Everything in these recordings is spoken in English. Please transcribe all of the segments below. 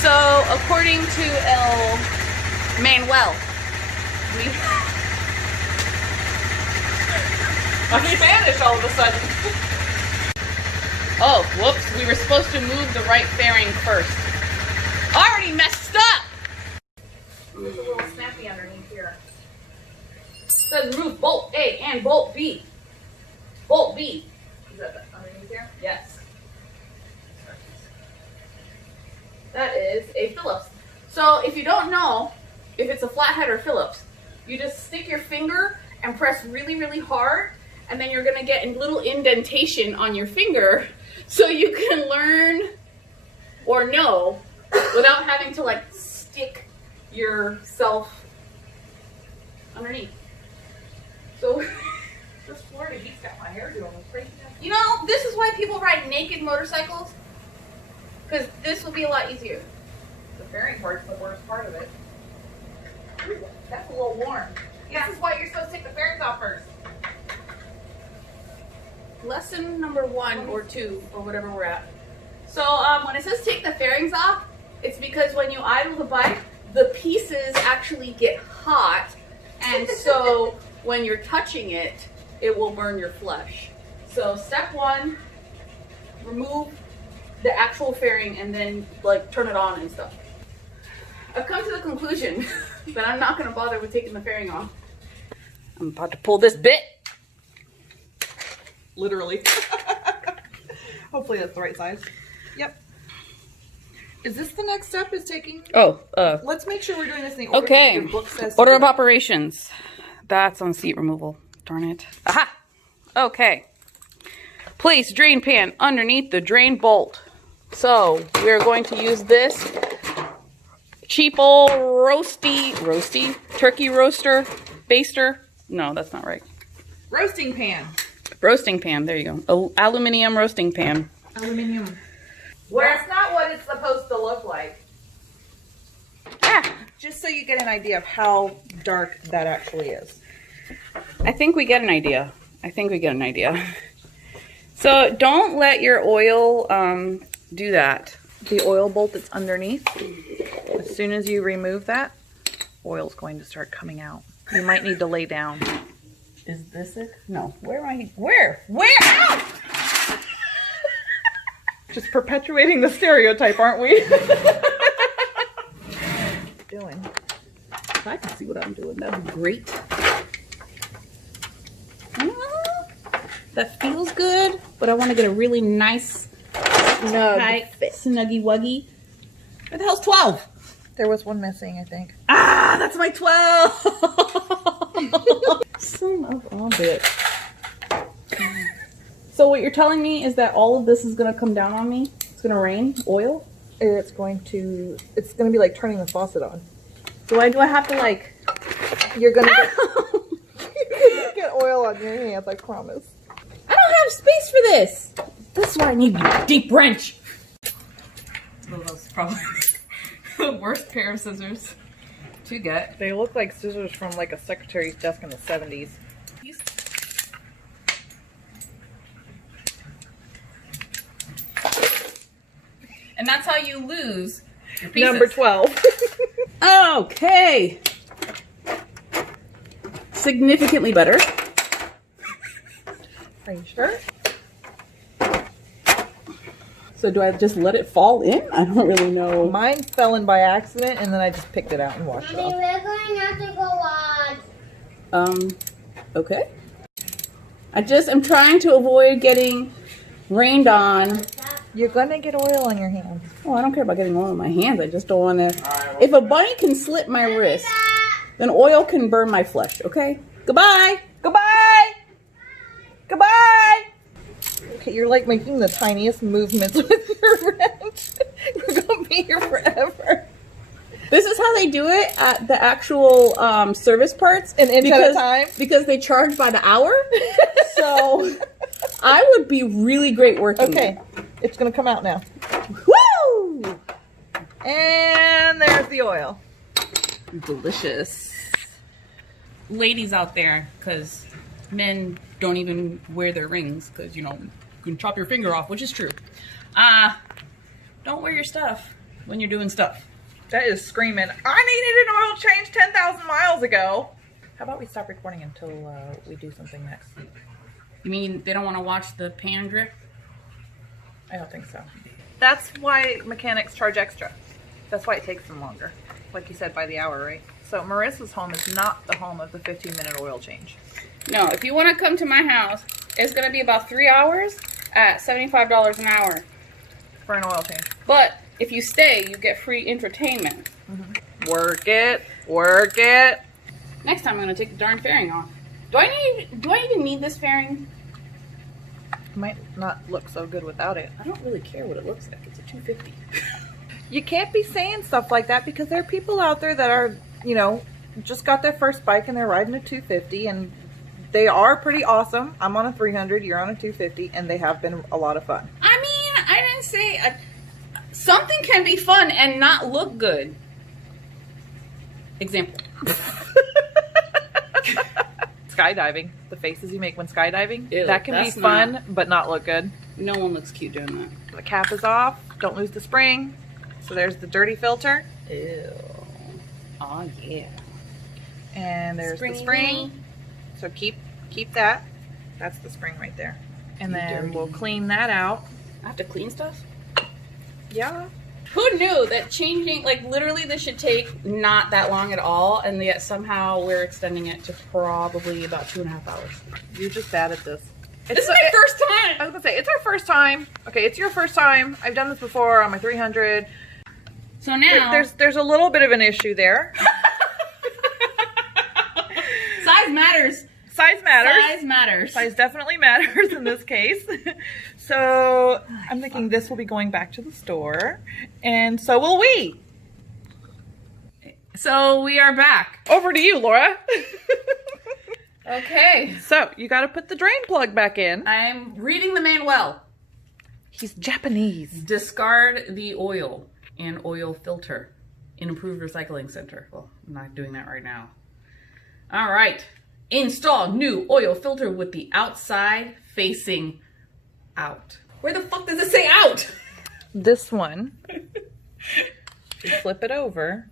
So, according to El Manuel, I'm Spanish all of a sudden. Oh, whoops, we were supposed to move the right fairing first. Already messed up! There's a little snappy underneath here. It says move bolt A and bolt B. Bolt B. Is that underneath here? Yes. That is a Phillips. So if you don't know if it's a flathead or Phillips, you just stick your finger and press really, really hard, and then you're gonna get a little indentation on your finger so you can learn or know without having to like stick yourself underneath. So this Florida heat's got my hair doing crazy. You know, this is why people ride naked motorcycles, because this will be a lot easier. The fairing part's the worst part of it. Ooh, that's a little warm. Yeah. This is why you're supposed to take the fairings off first. Lesson number 1 or 2 or whatever we're at. So when it says take the fairings off, it's because when you idle the bike, the pieces actually get hot, and so when you're touching it, it will burn your flesh. So step 1, remove the actual fairing and then like turn it on and stuff. I've come to the conclusion that I'm not going to bother with taking the fairing off. I'm about to pull this bit. Literally. Hopefully that's the right size. Yep. Is this the next step? Is taking? Oh, let's make sure we're doing this in the order okay. your book says. Order of operations. That's on seat removal. Darn it. Aha! Okay. Place drain pan underneath the drain bolt. So we're going to use this cheap old roasty turkey roaster baster. No, that's not right. Roasting pan. Roasting pan. There you go. Aluminium roasting pan. Aluminium. Well, that's not what it's supposed to look like. Ah, Just so you get an idea of how dark that actually is. I think we get an idea. So don't let your oil do that. The oil bolt that's underneath, as soon as you remove that, oil's going to start coming out. You might need to lay down. Is this it? No. Where am I? Where? Ow! Just perpetuating the stereotype, aren't we? Doing. If I can see what I'm doing, that'd be great. That feels good, but I want to get a really nice, tight, snuggy wuggy. Where the hell's 12? There was one missing, I think. Ah, that's my 12! Son of a bitch. So what you're telling me is that all of this is going to come down on me? It's going to rain oil? It's going to be like turning the faucet on. Do I have to like... You're going to get oil on your hands, I promise. I don't have space for this. This is why I need a deep wrench. Well, those probably the worst pair of scissors to get. They look like scissors from like a secretary's desk in the 70s. And that's how you lose your pieces. Number 12. Okay. Significantly better. Are you sure? So do I just let it fall in? I don't really know. Mine fell in by accident and then I just picked it out and washed it off. We're going to have to go on. Okay. I just am trying to avoid getting rained on. You're gonna get oil on your hands. Oh, I don't care about getting oil on my hands. I just don't want to. If a bunny can slit my wrist, then oil can burn my flesh, okay? Goodbye! Goodbye! Goodbye! Okay, you're like making the tiniest movements with your wrench. We're gonna be here forever. This is how they do it at the actual service parts. An inch at a time? Because they charge by the hour. So I would be really great working Okay, there. it's gonna come out now. Woo! And there's the oil. Delicious. Ladies out there, because men don't even wear their rings, because, you know, you can chop your finger off, which is true. Don't wear your stuff when you're doing stuff. That is screaming, I needed an oil change 10,000 miles ago. How about we stop recording until we do something next? You mean they don't want to watch the pan drip? I don't think so. That's why mechanics charge extra. That's why it takes them longer. Like you said, by the hour, right? So Marissa's home is not the home of the 15-minute oil change. No, if you want to come to my house, it's going to be about 3 hours at $75 an hour. For an oil change. But if you stay, you get free entertainment. Mm-hmm. Work it. Work it. Next time I'm going to take the darn fairing off. Do I even need this fairing? Might not look so good without it. I don't really care what it looks like. It's a 250. You can't be saying stuff like that because there are people out there that are, you know, just got their first bike and they're riding a 250 and they are pretty awesome. I'm on a 300, you're on a 250, and they have been a lot of fun. I mean, I didn't say... something can be fun and not look good. Example. Skydiving. The faces you make when skydiving. Ew, that can be fun, but not look good. No one looks cute doing that. The cap is off. Don't lose the spring. So there's the dirty filter. Ew. Oh, yeah. And there's Springy. the spring. So keep that. That's the spring right there. And then we'll clean that out. I have to clean stuff? Yeah. Who knew that changing, like literally this should take not that long at all, and yet somehow we're extending it to probably about 2.5 hours. You're just bad at this. This is my first time! I was gonna say, it's our first time. Okay, it's your first time. I've done this before on my 300. So now... There's a little bit of an issue there. Size matters. Size matters. Size matters. Size definitely matters in this case. So I'm thinking this will be going back to the store, and so will we. So we are back. Over to you, Laura. Okay. So you got to put the drain plug back in. I'm reading the manual. He's Japanese. Discard the oil and oil filter in Improved Recycling Center. Well, I'm not doing that right now. All right. Install new oil filter with the outside facing out. Where the fuck does it say out? This one. You flip it over.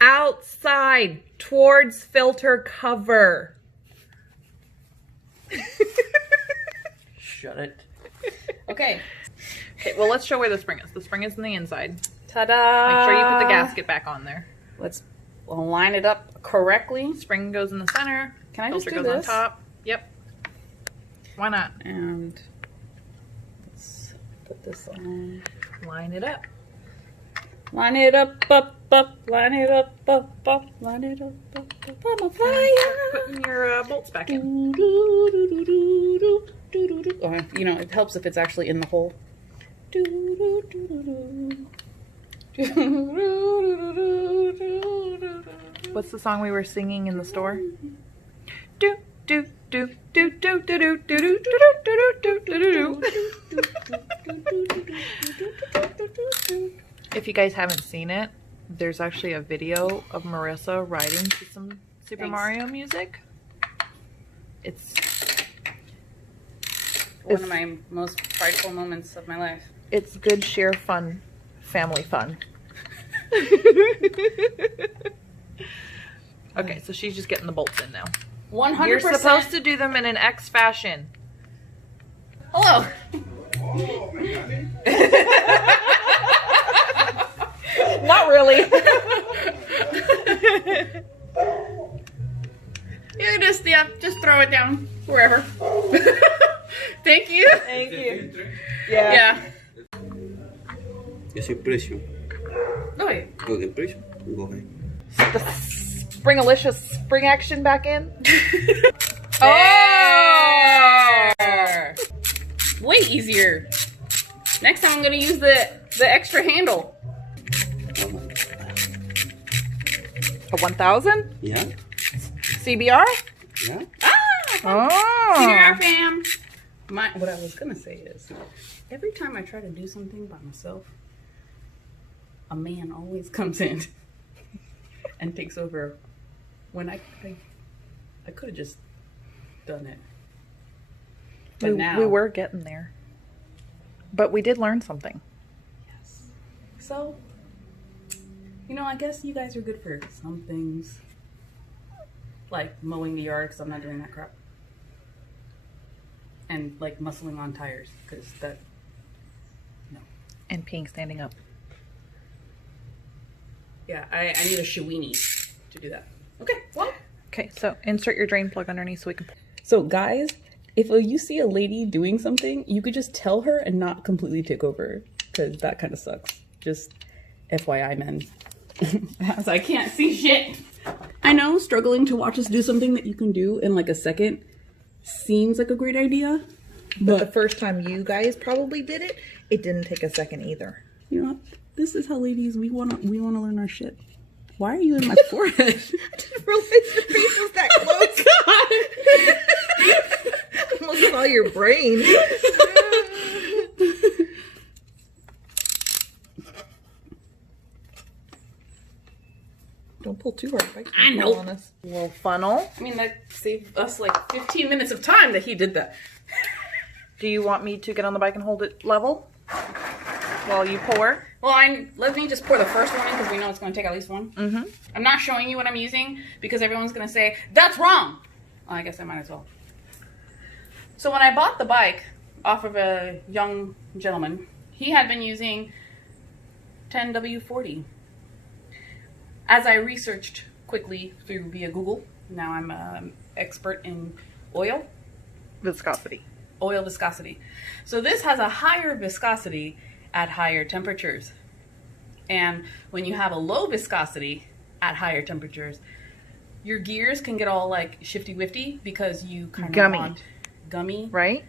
Outside towards filter cover. Shut it. Okay. Okay, well, let's show where the spring is. The spring is in the inside. Ta-da! Make sure you put the gasket back on there. Let's line it up correctly. Spring goes in the center. Can I just filter do goes this? on top. Yep. Why not? And let's put this on. Line it up. Line it up, line it up, line it up, I'm a fire. Putting your bolts back in. You know, it helps if it's actually in the hole. What's the song we were singing in the store? Do do do do do do do do do do do do. If you guys haven't seen it, there's actually a video of Marissa riding to some Super Mario music. It's one of my most prideful moments of my life. It's good, sheer fun, family fun. Okay, so she's just getting the bolts in now. 100%. You're supposed to do them in an X fashion. Hello. Not really. You just throw it down wherever. Thank you. Thank you. Yeah. Ese precio. Okay. Ok, precio. Okay. The Springalicious spring action back in. Oh! Way easier. Next time I'm gonna use the extra handle. A 1000? Yeah? CBR? Yeah? Oh. Here, fam. What I was gonna say is, every time I try to do something by myself, a man always comes in and takes over. When I could have just done it, but now we were getting there. But we did learn something. Yes. So, you know, I guess you guys are good for some things. Like mowing the yard, because I'm not doing that crap. And like muscling on tires, because that, no. And peeing standing up. Yeah, I need a Shawini to do that. Okay, well. Okay, so insert your drain plug underneath so we can... So guys, if you see a lady doing something, you could just tell her and not completely take over, because that kind of sucks. Just FYI, men. As I can't see shit. I know struggling to watch us do something that you can do in like a second seems like a great idea, But the first time you guys probably did it, it didn't take a second either. you know, this is how ladies we wanna learn our shit. Why are you in my forehead? I didn't realize your face was that close. I almost saw your brain. Don't pull too hard. I know. On us. A little funnel. I mean, that saved us like 15 minutes of time that he did that. Do you want me to get on the bike and hold it level while you pour? Well, let me just pour the first one in because we know it's going to take at least one. Mm-hmm. I'm not showing you what I'm using because everyone's going to say, that's wrong. Well, I guess I might as well. So when I bought the bike off of a young gentleman, he had been using 10W40. As I researched quickly via Google, now I'm an expert in oil Viscosity. So this has a higher viscosity at higher temperatures. And when you have a low viscosity at higher temperatures, your gears can get all like shifty-wifty because you kind of want gummy, right?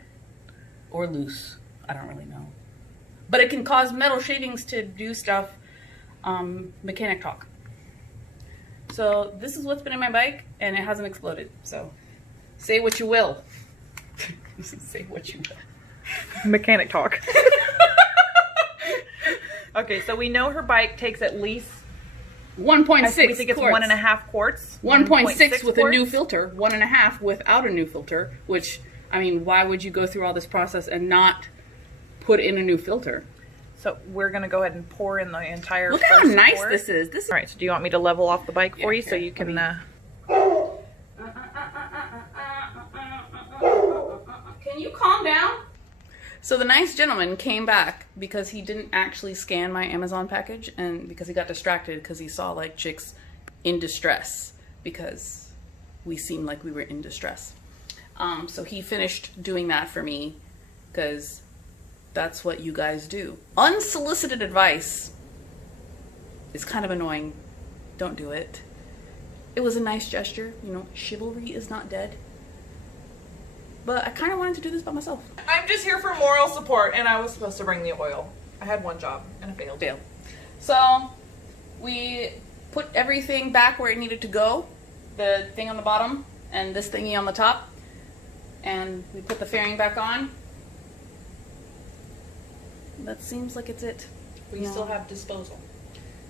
Or loose. I don't really know. But it can cause metal shavings to do stuff, mechanic talk. So this is what's been in my bike and it hasn't exploded. So say what you will. Say what you will. Mechanic talk. Okay, so we know her bike takes at least 1.6. We think it's 1.5 quarts. 1.6 with quarts. a new filter. 1.5 without a new filter. Which, I mean, why would you go through all this process and not put in a new filter? So we're gonna go ahead and pour in the entire. Look how nice quart. this is. This is. All right. So do you want me to level off the bike for you so you can? Can you calm down? So the nice gentleman came back because he didn't actually scan my Amazon package and because he got distracted because he saw like chicks in distress because we seemed like we were in distress. So he finished doing that for me because that's what you guys do. Unsolicited advice is kind of annoying. Don't do it. It was a nice gesture. You know, chivalry is not dead. But I kind of wanted to do this by myself. I'm just here for moral support, and I was supposed to bring the oil. I had one job, and it failed. So we put everything back where it needed to go. The thing on the bottom and this thingy on the top. And we put the fairing back on. That seems like it's it. We still have disposal.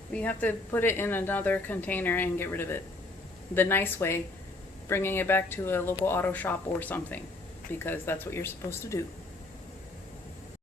We have to put it in another container and get rid of it. The nice way, bringing it back to a local auto shop or something, because that's what you're supposed to do.